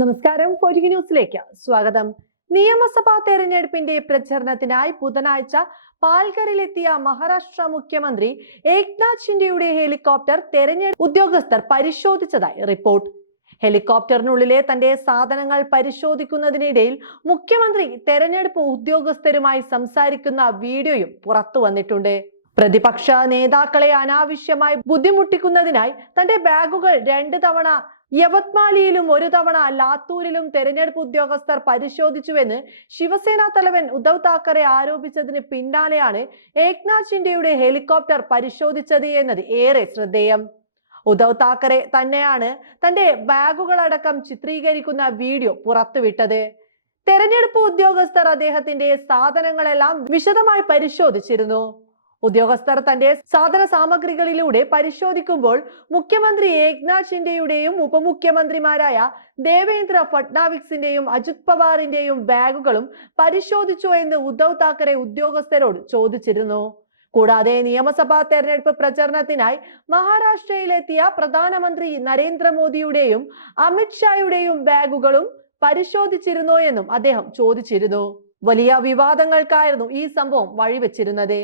നമസ്കാരം. പൊരുകി ന്യൂസിലേക്ക് സ്വാഗതം. നിയമസഭാ തെരഞ്ഞെടുപ്പിന്റെ പ്രചരണത്തിനായി ബുധനാഴ്ച പാൽഘറിലെത്തിയ മഹാരാഷ്ട്ര മുഖ്യമന്ത്രി ഏക്നാഥ് ഷിൻഡെയുടെ ഹെലികോപ്റ്റർ തെരഞ്ഞെടുപ്പ് ഉദ്യോഗസ്ഥർ പരിശോധിച്ചതായി റിപ്പോർട്ട്. ഹെലികോപ്റ്ററിനുള്ളിലെ തന്റെ സാധനങ്ങൾ പരിശോധിക്കുന്നതിനിടയിൽ മുഖ്യമന്ത്രി തെരഞ്ഞെടുപ്പ് ഉദ്യോഗസ്ഥരുമായി സംസാരിക്കുന്ന വീഡിയോയും പുറത്തു വന്നിട്ടുണ്ട്. പ്രതിപക്ഷ നേതാക്കളെ അനാവശ്യമായി ബുദ്ധിമുട്ടിക്കുന്നതിനായി തന്റെ ബാഗുകൾ രണ്ട് തവണ യവത്മാലിയിലും ഒരു തവണ ലാത്തൂരിലും തെരഞ്ഞെടുപ്പ് ഉദ്യോഗസ്ഥർ പരിശോധിച്ചുവെന്ന് ശിവസേന തലവൻ ഉദ്ധവ് താക്കറെ ആരോപിച്ചതിന് പിന്നാലെയാണ് ഏക്നാഥ് ഷിൻഡെയുടെ ഹെലികോപ്റ്റർ പരിശോധിച്ചത് എന്നത് ഏറെ ശ്രദ്ധേയം. ഉദ്ധവ് താക്കറെ തന്നെയാണ് തന്റെ ബാഗുകളടക്കം ചിത്രീകരിക്കുന്ന വീഡിയോ പുറത്തുവിട്ടത്. തെരഞ്ഞെടുപ്പ് ഉദ്യോഗസ്ഥർ അദ്ദേഹത്തിന്റെ സാധനങ്ങളെല്ലാം വിശദമായി പരിശോധിച്ചിരുന്നു. ഉദ്യോഗസ്ഥർ തന്റെ സാധന സാമഗ്രികളിലൂടെ പരിശോധിക്കുമ്പോൾ മുഖ്യമന്ത്രി ഏക്നാഥ് ഷിൻഡെയുടെയും ഉപമുഖ്യമന്ത്രിമാരായ ദേവേന്ദ്ര ഫട്നാവിക്സിന്റെയും അജിത് പവാറിന്റെയും ബാഗുകളും പരിശോധിച്ചോ എന്ന് ഉദ്ധവ് താക്കറെ ഉദ്യോഗസ്ഥരോട് ചോദിച്ചിരുന്നു. കൂടാതെ നിയമസഭാ തെരഞ്ഞെടുപ്പ് പ്രചരണത്തിനായി മഹാരാഷ്ട്രയിലെത്തിയ പ്രധാനമന്ത്രി നരേന്ദ്രമോദിയുടെയും അമിത്ഷായുടെയും ബാഗുകളും പരിശോധിച്ചിരുന്നോ എന്നും അദ്ദേഹം ചോദിച്ചിരുന്നു. വലിയ വിവാദങ്ങൾക്കായിരുന്നു ഈ സംഭവം വഴിവെച്ചിരുന്നത്.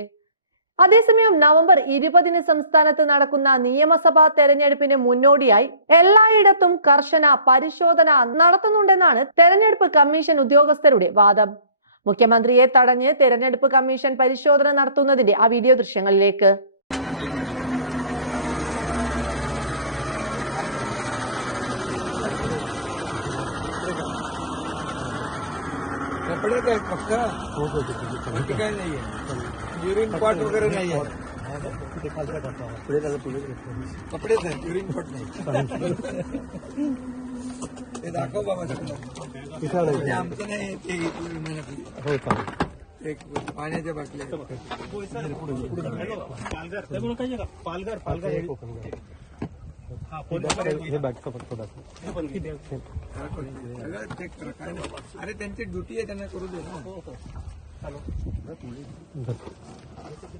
അതേസമയം നവംബർ ഇരുപതിന് സംസ്ഥാനത്ത് നടക്കുന്ന നിയമസഭാ തെരഞ്ഞെടുപ്പിന് മുന്നോടിയായി എല്ലായിടത്തും കർശന പരിശോധന നടത്തുന്നുണ്ടെന്നാണ് തെരഞ്ഞെടുപ്പ് കമ്മീഷൻ ഉദ്യോഗസ്ഥരുടെ വാദം മുഖ്യമന്ത്രിയെ തടഞ്ഞ് തെരഞ്ഞെടുപ്പ് കമ്മീഷൻ പരിശോധന നടത്തുന്നതിന്റെ ആ വീഡിയോ ദൃശ്യങ്ങളിലേക്ക് कपडे काय पक्का बाकी काय नाहीये युरिन पॉट वगैरे नाहीये कपडेच आहेत युरिन पॉट नाही। ते दाखव बाबा ते आमचं नाही ते इथलं विमानातली एक पाण्याच्या बाटल्या पालघर पालघर हे बॅगचं फक्त दाखव नाही अरे त्यांची ड्युटी आहे त्यांना करू दे ना। Déjalo.